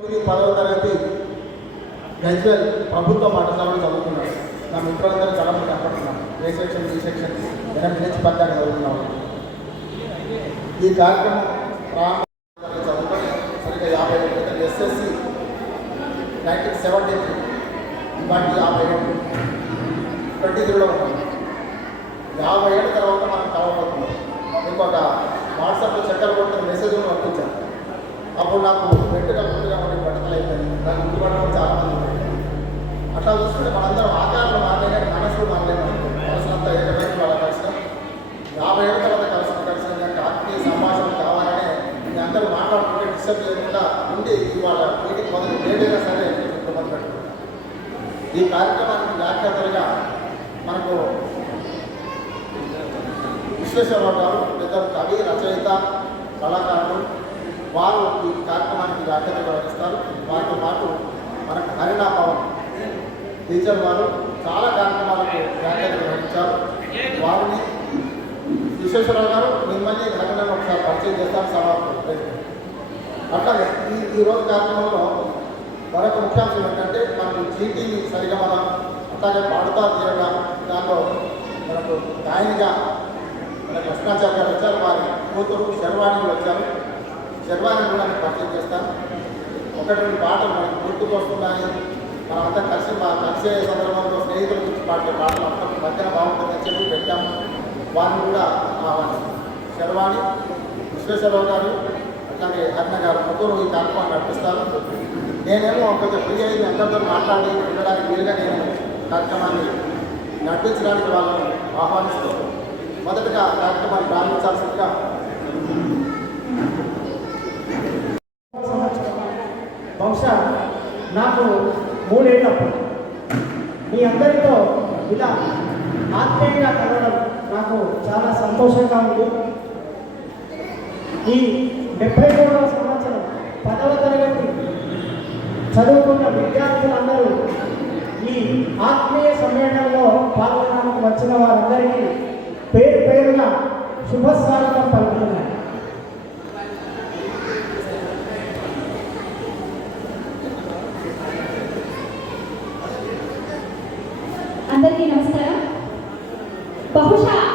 తొమ్మిది పదవ తరగతి గజ్వెల్ ప్రభుత్వ పాఠశాలలో చదువుతున్నాడు నా మిత్రులందరూ చాలా మంది కనపడుతున్నాను ఏ సెక్షన్ బి సెక్షన్ ఎనిమిది నుంచి పద్నాలుగు చదువుతున్నాను ఈ కార్యక్రమం ప్రారంభంలో చదువుకొని సరిగ్గా యాభై ఏడు క్రితం ఎస్ఎస్సి నైన్టీన్ సెవెంటీ త్రీ ఇవాటి యాభై ఏడు ట్వంటీ త్రీలో ఉన్నాను యాభై ఏళ్ళ తర్వాత మనం కలవబోతున్నాం ఇంకొక వాట్సాప్లో చక్కెర కొట్టిన మెసేజ్ పంపించాను అప్పుడు నాకు వెంటనే ముందుగా కాబట్టి బట్టలు అయిపోయింది నాకు గుర్తుపడడం చాలా మంది అట్లా చూసుకుంటే మనందరం ఆకారాలు మారలే కానీ మనసు మారలేదు మనసులంతా ఏకమైంది వాళ్ళ కలిసిన యాభై ఏళ్ళ తర్వాత కలిసిన కలిసిన దానికి ఆత్మీయ సంభాషణ కావాలనే మీ అందరూ మాట్లాడుకుంటే డిస్టర్బ్ చేయకుండా ఉండి ఇవాళ మీటింగ్ మొదలు లేటైనా సరే మొదలు పెట్టుకుంటాం ఈ కార్యక్రమానికి వ్యాఖ్యాతలుగా మనకు విశ్వేశ్వరరావు గారు పెద్ద కవి రచయిత కళాకారుడు వారు ఈ కార్యక్రమానికి వ్యాఖ్యత వహిస్తారు వారితో పాటు మనకు హరిణా పవన్ టీచర్ వారు చాలా కార్యక్రమాలకు వ్యాఖ్యత వహించారు వారిని విశ్వేశ్వరరావు గారు మిమ్మల్ని హరిణను ఒకసారి పరిచయం చేస్తారు. సభకు అట్లాగే ఈ ఈరోజు రోజు కార్యక్రమంలో మరొక ముఖ్యాంశం ఏంటంటే మనకు జీటీని సరిగా మనం అట్లాగే పాడుతా తీరగా దాంట్లో మనకు గాయనిగా మన కృష్ణాచార్య గారు వచ్చారు. వారి కూతురు శర్వాణి వచ్చారు. శర్వాణి కూడా నేను పరిచయం చేస్తాను. ఒకటి రెండు పాటలు మనకు గుర్తుకు వస్తున్నాయి. మనమంతా కలిసి మా కలిసే సందర్భంలో స్నేహితుల గురించి పాడే పాటలు అంతా మధ్యన బాగుంటుందని చెప్పి పెట్టాము. వారిని కూడా ఆహ్వానిస్తాం. శర్వాణి విశ్వేశ్వరరావు గారు అట్లాగే హర్ణ గారు ముగ్గురు ఈ కార్యక్రమాన్ని నడిపిస్తారు. నేనేమో కొంచెం ఫ్రీ అయ్యి అందరితో మాట్లాడి ఉండడానికి వీలుగా నేను కార్యక్రమాన్ని నడిపించడానికి వాళ్ళను ఆహ్వానిస్తూ మొదటగా కార్యక్రమాన్ని ప్రారంభించాల్సిందిగా నాకు మూడేళ్ళప్పుడు. మీ అందరితో ఇలా ఆత్మీయంగా కలవడం నాకు చాలా సంతోషంగా ఉంది. ఈ డెబ్బై మూడవ సంవత్సరం పదవ తరగతి చదువుకున్న విద్యార్థులందరూ ఈ ఆత్మీయ సమ్మేళనంలో పాల్గొనడానికి వచ్చిన వారందరికీ పేరు పేరున శుభస్వాగతం పలుకుతున్నాను তপসা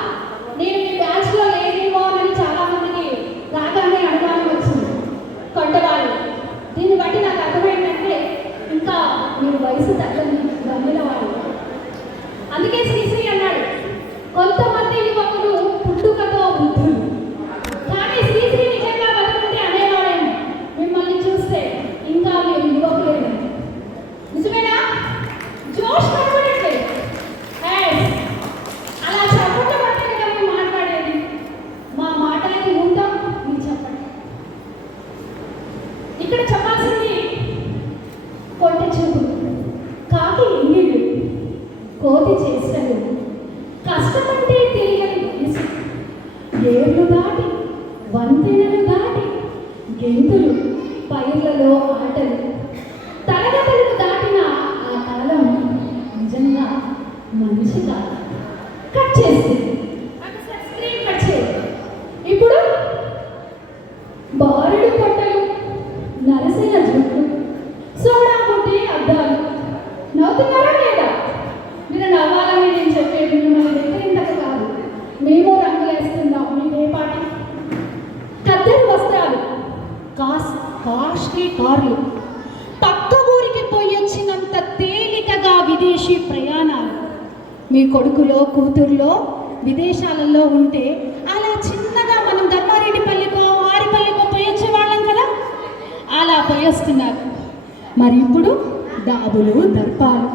డాబులు దర్పాలు.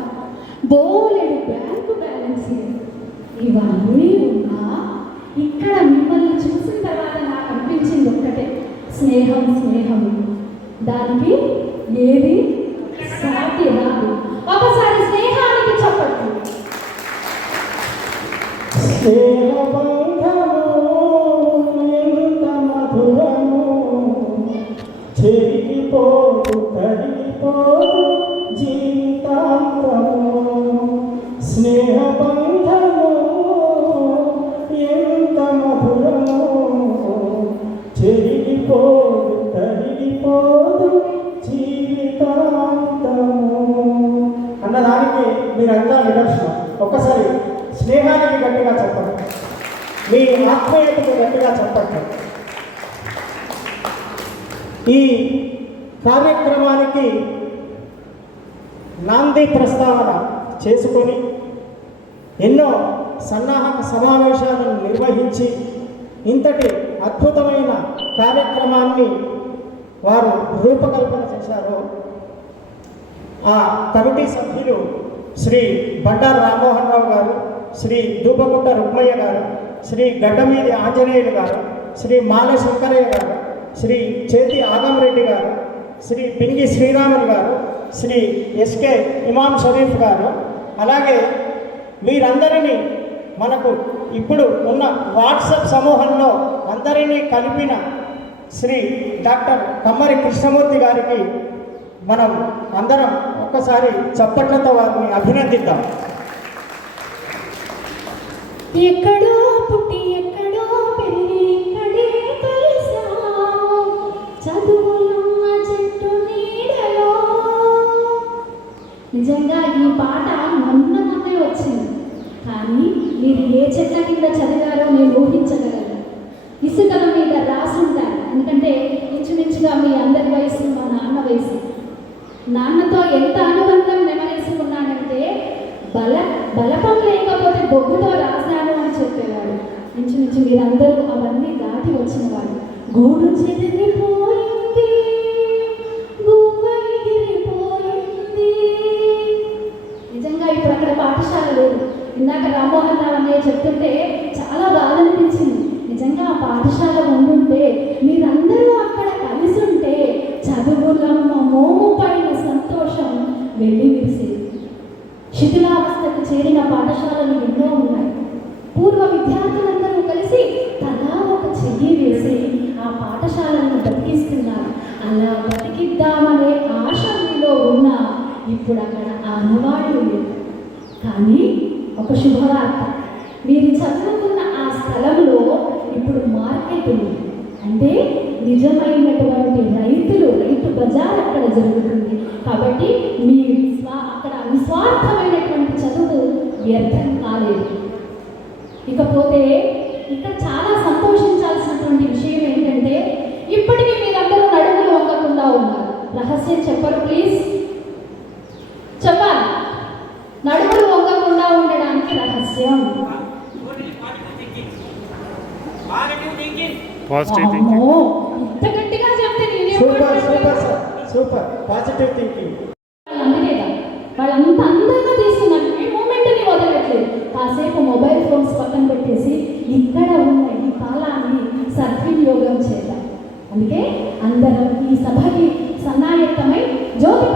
బోలెడు బ్యాంకు బ్యాలెన్స్ ఇవన్నీ ఉన్నా? ఇక్కడ మిమ్మల్ని చూసిన తర్వాత నాకు అనిపించింది ఒక్కటే. స్నేహం స్నేహం. దానికి ఏది సాటి రాదు. ఒకసారి స్నేహానికి చెప్పట్టు ఈ కార్యక్రమానికి నాంది ప్రస్తావన చేసుకొని ఎన్నో సన్నాహక సమావేశాలను నిర్వహించి ఇంతటి అద్భుతమైన కార్యక్రమాన్ని వారు రూపకల్పన చేశారు. ఆ కమిటీ సభ్యులు శ్రీ బండారు రామ్మోహన్ రావు గారు శ్రీ దూపగుట్ట రుక్మయ్య గారు శ్రీ గడ్డమీది ఆంజనేయులు గారు శ్రీ మాల శంకరయ్య గారు శ్రీ చేతి ఆగంరెడ్డి గారు శ్రీ పింగి శ్రీరాములు గారు శ్రీ ఎస్కే ఇమాం షరీఫ్ గారు అలాగే వీరందరినీ మనకు ఇప్పుడు ఉన్న వాట్సాప్ సమూహంలో అందరినీ కలిపిన శ్రీ డాక్టర్ కమ్మరి కృష్ణమూర్తి గారికి మనం అందరం ఒక్కసారి చప్పట్లతో వారిని అభినందిద్దాం. ఎక్కడో ఈ పాట మొన్న మొన్నే వచ్చింది. కానీ మీరు ఏ చెట్ల కింద చదివారో నేను ఊహించగలను ఇసుకల మీద రాసుంటారు. ఎందుకంటే ఇంచుమించుగా మీ అందరి వయసు మా నాన్న వయసు. నాన్నతో ఎంత అనుబంధం నెమరేసుకున్నానంటే బల బలపం లేకపోతే బొగ్గుతో రాశాను అని చెప్పేవాడు. ఇంచుమించు మీరందరూ అవన్నీ దాటి వచ్చిన వాళ్ళు. గూడు చెదిరిపోయింది ఇందాక రామ్మోహన్ రావు అన్నయ్య చెప్తుంటే చాలా బాధ అనిపించింది నిజంగా ఆ పాఠశాల ఉండుంటే మీరందరూ అక్కడ కలిసి ఉంటే చదువులమ్మ మోము పైన సంతోషం వెళ్ళి విరిసేది శిథిలావస్థకు చేరిన పాఠశాలలు ఎన్నో ఉన్నాయి. పూర్వ విద్యార్థులందరూ కలిసి తలా ఒక చెయ్యి వేసి ఆ పాఠశాలను బతికిస్తున్నారు. అలా బతికిద్దామనే ఆశ మీలో ఉన్న ఇప్పుడు అక్కడ ఆనవాళ్ళు లేదు కానీ ఒక పాజిటివ్ థింకింగ్ అమ్మో, ఇంత గట్టిగా చెప్తే నేనేం super super? Sir super. Positive thinking వాళ్ళంత అందంగా తీస్తున్నారు ఈ మూమెంట్ని వదలట్లేదు. కాసేపు మొబైల్ ఫోన్స్ పక్కన పెట్టేసి ఇక్కడ ఉన్న ఈ కాలాన్ని సద్వినియోగం చేద్దాం. అందుకే అందరం ఈ సభకి సన్నాయత్తమై జ్యోతి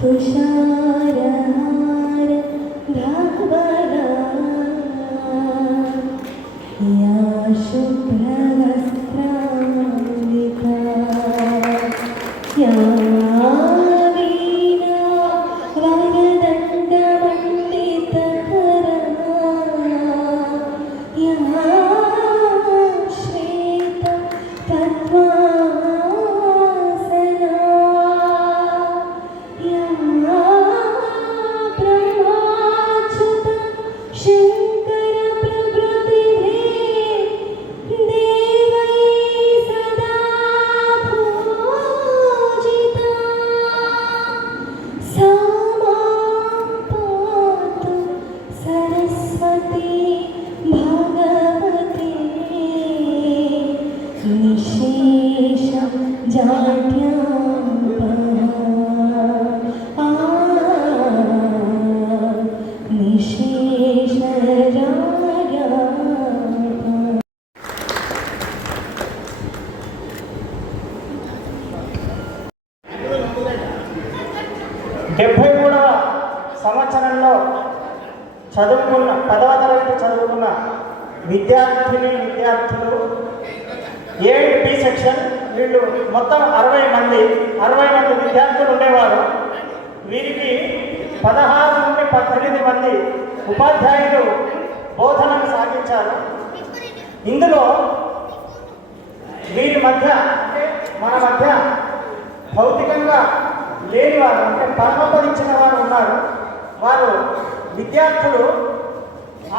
Puxa. Cara. వారు విద్యార్థులు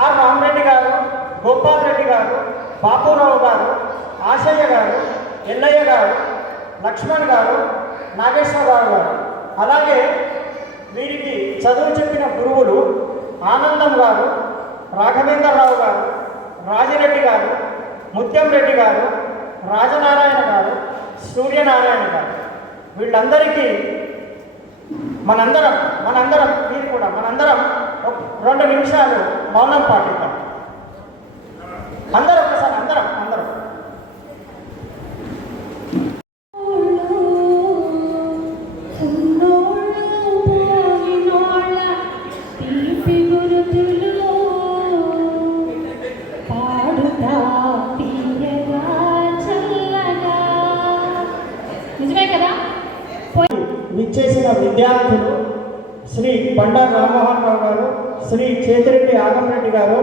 ఆర్ రామరెడ్డి గారు గోపాల్ రెడ్డి గారు బాపురావు గారు ఆశయ్య గారు ఎల్లయ్య గారు లక్ష్మణ్ గారు నాగేశ్వరరావు గారు. అలాగే వీరికి చదువు చెప్పిన గురువులు ఆనందం గారు రాఘవేంద్రరావు గారు రాజిరెడ్డి గారు ముత్యం రెడ్డి గారు రాజనారాయణ గారు సూర్యనారాయణ గారు. వీళ్ళందరికీ మనందరం మనందరం కూడా మనందరం రెండు నిమిషాలు మౌనం పాటిద్దాం. అందరం ఒకసారి అందరం అందరం. నిజమే కదా? విచ్చేసిన విద్యార్థులు శ్రీ బండారు రామ్మోహన్ రావు గారు శ్రీ చేతిరెడ్డి ఆగమరెడ్డి గారు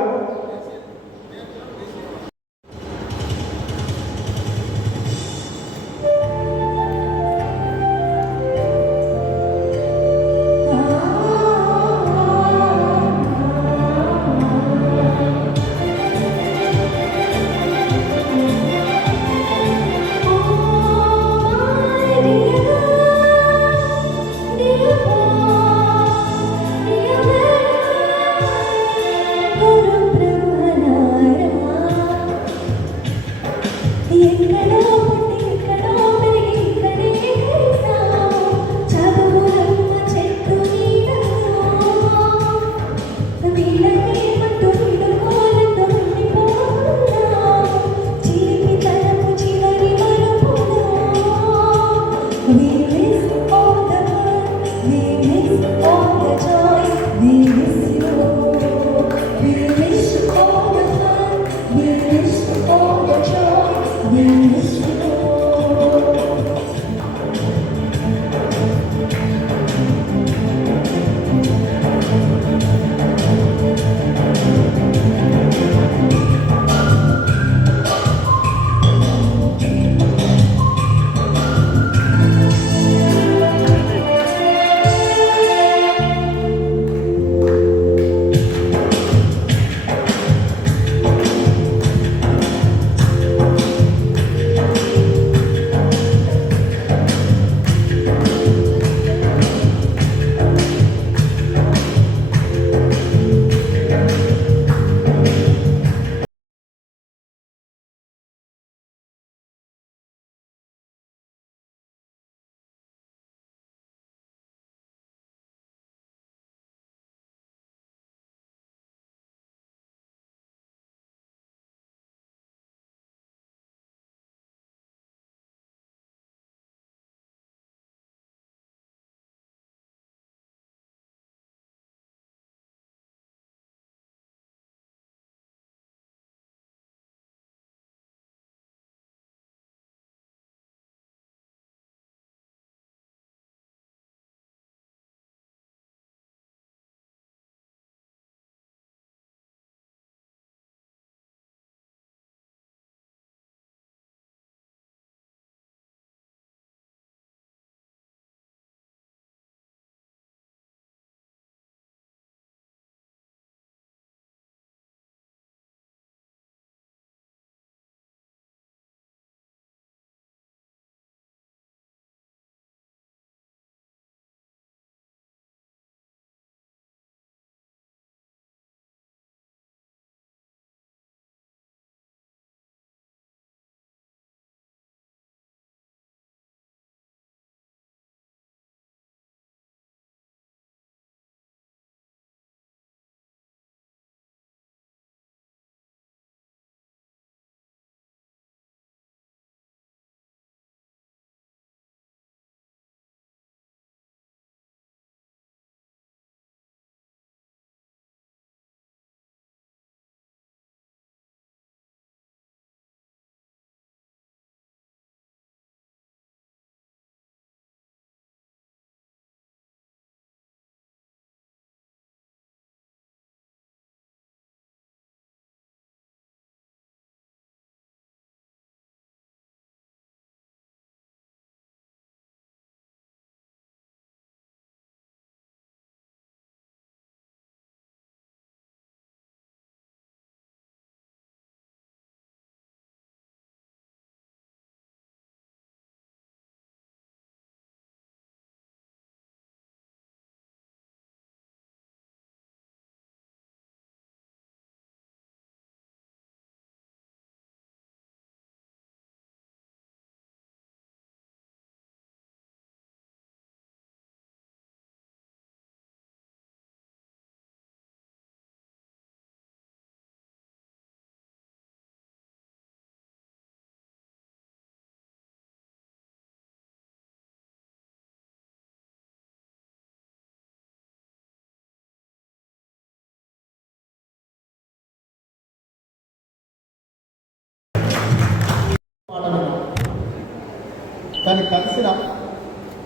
కానీ కలిసిన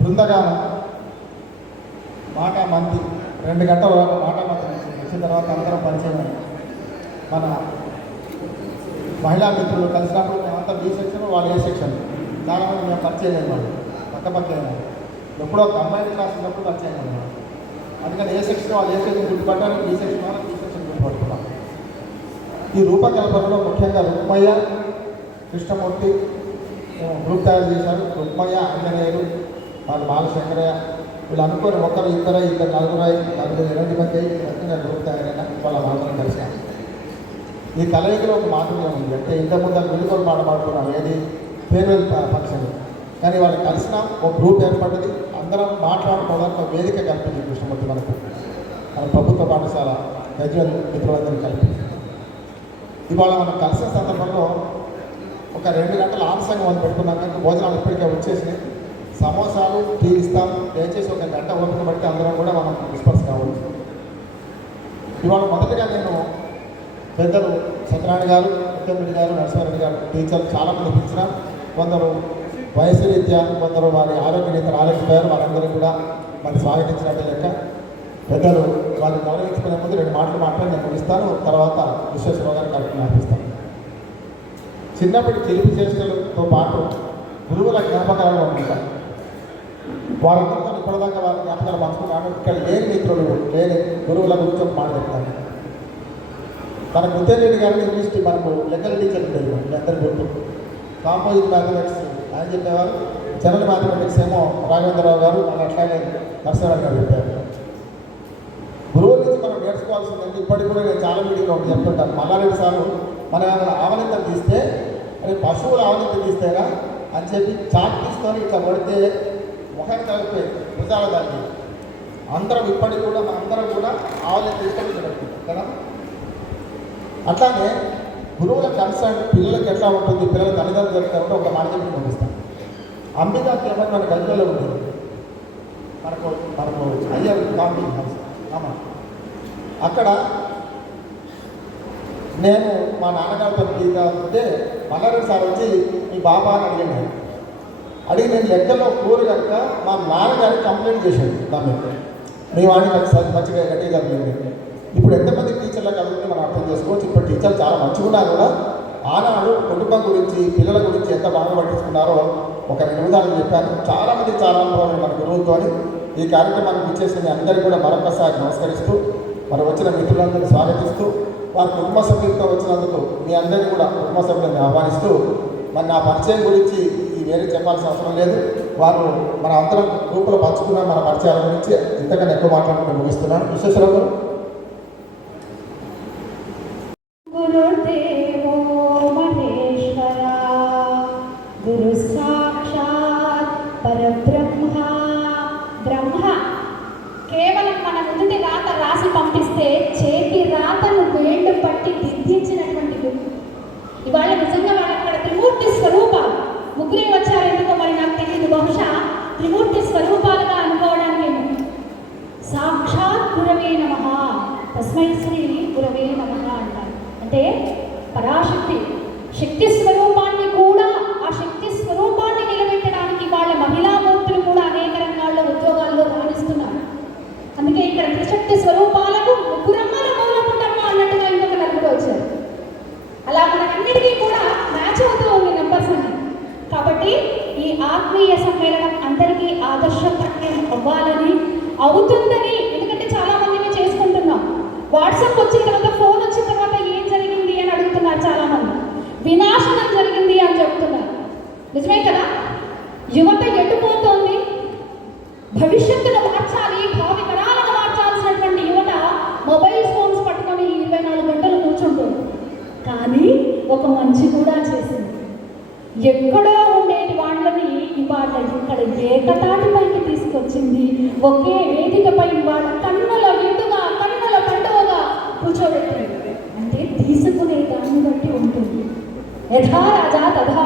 బృందగానం మాట మంది రెండు గంటల వరకు మాట మంది వచ్చిన తర్వాత అందరం పరిచయం మన మహిళా మిత్రులు కలిసినప్పుడు మేమంతా బి సెక్షన్ వాళ్ళు ఏ సెక్షన్? దానివల్ల మేము పరిచయం లేదు వాళ్ళు పక్క పక్క ఎప్పుడో ఒక అమ్మాయి క్లాస్ ఉన్నప్పుడు పరిచయం లేదు అందుకని ఏ సెక్షన్ వాళ్ళు ఏ సెక్షన్ గుర్తుపట్టారు బి సెక్షన్ వాళ్ళు బి సెక్షన్ గుర్తుపట్టుకున్నాం. ఈ రూపకల్పనలో ముఖ్యంగా రుక్మయ్య కృష్ణమూర్తి గ్రూప్ తయారు చేశారు. రుక్మయ్య ఆంజనేయులు వాళ్ళు బాలశంకరయ్య. వీళ్ళు అనుకోని ఒకరు ఇద్దరు ఇద్దరు నలుగురు నలుగురు ఎనిమిది మంది అయ్యి రకంగా గ్రూప్ తయారైన వాళ్ళ మాత్రం కలిసారు ఈ కలయికలో ఒక మాధుర్యం ఉంది. అంటే ఇంత ముందు వెలుగులు పాట పాడుకున్నాం ఏది? Farewell function. కానీ వాళ్ళు కలిసిన ఒక గ్రూప్ ఏర్పడ్డది. అందరం మాట్లాడుకోవడానికి ఒక వేదిక కల్పించింది కృష్ణమూర్తి మనకు. మన ప్రభుత్వ పాఠశాల గజ్వల్ మిత్రులందరూ కలిపి ఇవాళ మనం కలిసిన సందర్భంలో ఒక రెండు గంటల ఆలస్యంగా వాళ్ళు పెట్టుకున్నాక కానీ భోజనాలు ఇప్పటికే వచ్చేసినాయి. సమోసాలు టీ ఇస్తాం. దయచేసి ఒక గంట ఓపిక బట్టి అందరం కూడా మనం డిస్పర్స్ కావాలి. ఇవాళ మొదటగా నేను పెద్దలు సత్యనారాయణ గారు ముఖ్యమంత్రి గారు నరసింహారెడ్డి గారు టీచర్లు చాలామంది పిలిచిన కొందరు వయసు రీత్యా కొందరు వారి ఆరోగ్య రీత్యా ఆలోచించారు వారందరూ కూడా మరి స్వాగతించినట్టే లెక్క. పెద్దలు వారిని గౌరవించుకునే ముందు రెండు మాటలు మాట్లాడి నేను ముగిస్తాను. తర్వాత విశ్వేశ్వరరావు గారు కార్యక్రమం ఆపిస్తాను. చిన్నప్పటి చిలిపి చేష్టలతో పాటు గురువుల జ్ఞాపకాలు ఉంటాయి. వారందరితో ఇప్పటిదాకా వారి జ్ఞాపకాలు పంచుకున్నాను ఇక్కడ లేని మిత్రులు లేని గురువుల గురించి ఒక మాట చెప్తాను. మన ముద్దరెడ్డి గారిని ఇంగ్లీష్ మనకు లెక్కల టీచర్ ఉండేది మీ అందరి గుర్తు. కాంపోజిట్ మ్యాథమెటిక్స్ ఆయన చెప్పేవారు. జనరల్ మ్యాథమెటిక్స్ ఏమో రాఘవేంద్రరావు గారు మన అట్లాగే నరసింహరావు గారు చెప్పారు. గురువుల నుంచి మనం నేర్చుకోవాల్సిందంటే ఇప్పటికి కూడా నేను చాలా మీటింగ్లో ఒకటి చెప్తుంటాను. మల్లారెడ్డి సార్లు మనం ఏమైనా ఆవలింతలు తీస్తే అది పశువుల ఆవలింత తీస్తారా అని చెప్పి చాక్ తీసుకొని ఇట్లా పడితే ముఖం కలిపే భుజాల దాన్ని అందరం ఇప్పటికి కూడా అందరం కూడా ఆవులని తీసుకొని జరుగుతుంది కదా? అట్లానే గురువుల కన్సర్న్ పిల్లలకి ఎట్లా ఉంటుంది పిల్లల తల్లిదండ్రులు ఎట్లా ఉంటే ఒక మాట చెప్పి పంపిస్తాను. అంబికా కేవలం మన గదిలో ఉంటుంది మనకు మనకు అయ్యారు కామెడీ ఆమా అక్కడ నేను మా నాన్నగారితో గీత ఉంటే మల్లారెడ్డి సార్ వచ్చి మీ బాబా అని అడిగాను అడిగి నేను లెక్కలో కూరు కనుక మా నాన్నగారికి కంప్లైంట్ చేశాడు. నా మీద మీ వాడిని ఒకసారి మంచిగా గట్టిగా చదివింది ఇప్పుడు ఎంతమంది టీచర్లకు చదువుతుంది మనం అర్థం చేసుకోవచ్చు. ఇప్పుడు టీచర్లు చాలా మంచిగా ఉన్నా కూడా ఆనాడు కుటుంబం గురించి పిల్లల గురించి ఎంత బాగా పట్టించుకున్నారో ఒక రెండు ఉదాహరణలు చెప్పాను. చాలామంది చాలా అనుభవం మన గురువుతో ఈ కార్యక్రమానికి ఇచ్చేసిన అందరికీ కూడా మరొకసారి నమస్కరిస్తూ మరి వచ్చిన మిత్రులందరినీ స్వాగతిస్తూ వారి కుటుంబ సభ్యులతో వచ్చినందుకు మీ అందరినీ కూడా కుటుంబ సభ్యులను ఆహ్వానిస్తూ మరి నా పరిచయం గురించి ఈ వేరే చెప్పాల్సిన అవసరం లేదు. వారు మన అందరం గ్రూపులో పంచుకున్న మన పరిచయాల గురించి ఇంతకన్నా ఎక్కువ మాట్లాడుకుంటూ ముగిస్తున్నాను. విశ్వేశ్వరరావు ఆత్మీయ సమ్మేళనం అందరికీ ఆదర్శప్రాయం అవ్వాలని అవుతుందని ఎందుకంటే చాలా మంది మేము చేసుకుంటున్నాం. వాట్సాప్ వచ్చిన తర్వాత ఫోన్ వచ్చిన తర్వాత ఏం జరిగింది అని అడుగుతున్నారు చాలా మంది వినాశనం జరిగింది అని చెప్తున్నారు. నిజమే కదా? యువత ఎటుపోతోంది? భవిష్యత్తును మార్చాలి భావి తరాలను మార్చాల్సినటువంటి యువత మొబైల్ ఫోన్స్ పట్టుకొని ఇరవై నాలుగు గంటలు కూర్చుంటుంది. కానీ ఒక మంచి కూడా చేసింది. ఎక్కడో ఉండేటి వాళ్ళని ఇవాళ ఇక్కడ ఏకతాటిపైకి తీసుకొచ్చింది ఒకే వేదికపై వాళ్ళ కన్నుల విందుగా కన్నుల పండుగగా కూర్చోబెట్టాడు అంటే తీసుకునే దాన్ని బట్టి ఉంటుంది. యథా రాజా తథా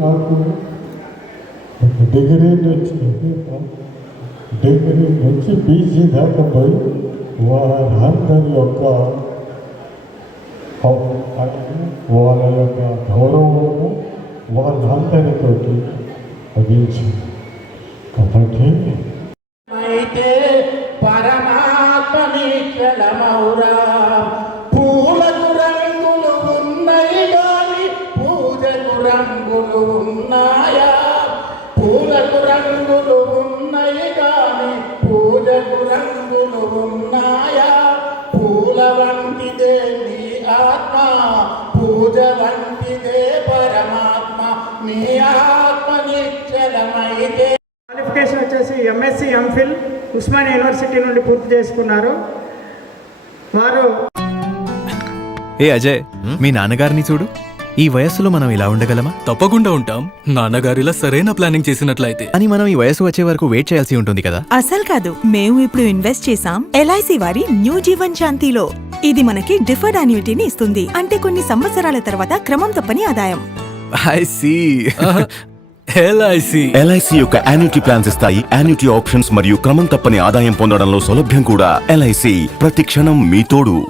నాకు డిగ్రీ నుంచి డిగ్రీ నుంచి బీసీ దాకా పోయి వారందరి యొక్క వాళ్ళ యొక్క గౌరవము వాళ్ళందరితోటి వహించింది కాబట్టి ఉస్మాన్ యూనివర్సిటీ నుండి పూర్తి చేసుకున్నారు. వారు ఏ అజయ్ మీ నాన్నగారిని చూడు. ఈ వయసులో మనం ఇలా ఉండగలమా? తప్పకుండా ఉంటాం. నాన్నగారిలా సరైన ప్లానింగ్ చేసినట్లయితే. అని మనం ఈ వయసు వచ్చే వరకు వెయిట్ చేయాల్సి ఉంటుంది కదా? అసలు కాదు మేము ఇప్పుడు ఇన్వెస్ట్ చేసాం ఎల్ఐసి వారి న్యూ జీవన్ శాంతిలో. ఇది మనకి డిఫర్డ్ అన్యూటీని ఇస్తుంది. అంటే కొన్ని సంవత్సరాల తర్వాత క్రమం తప్పని ఆదాయం. ఐ సీ ఎల్ఐసి యొక్క యాన్యుటీ ప్లాన్స్ ఇస్తాయి. యాన్యుటీ ఆప్షన్స్ మరియు క్రమం తప్పని ఆదాయం పొందడంలో సౌలభ్యం కూడా. ఎల్ఐసి ప్రతి క్షణం మీ తోడు.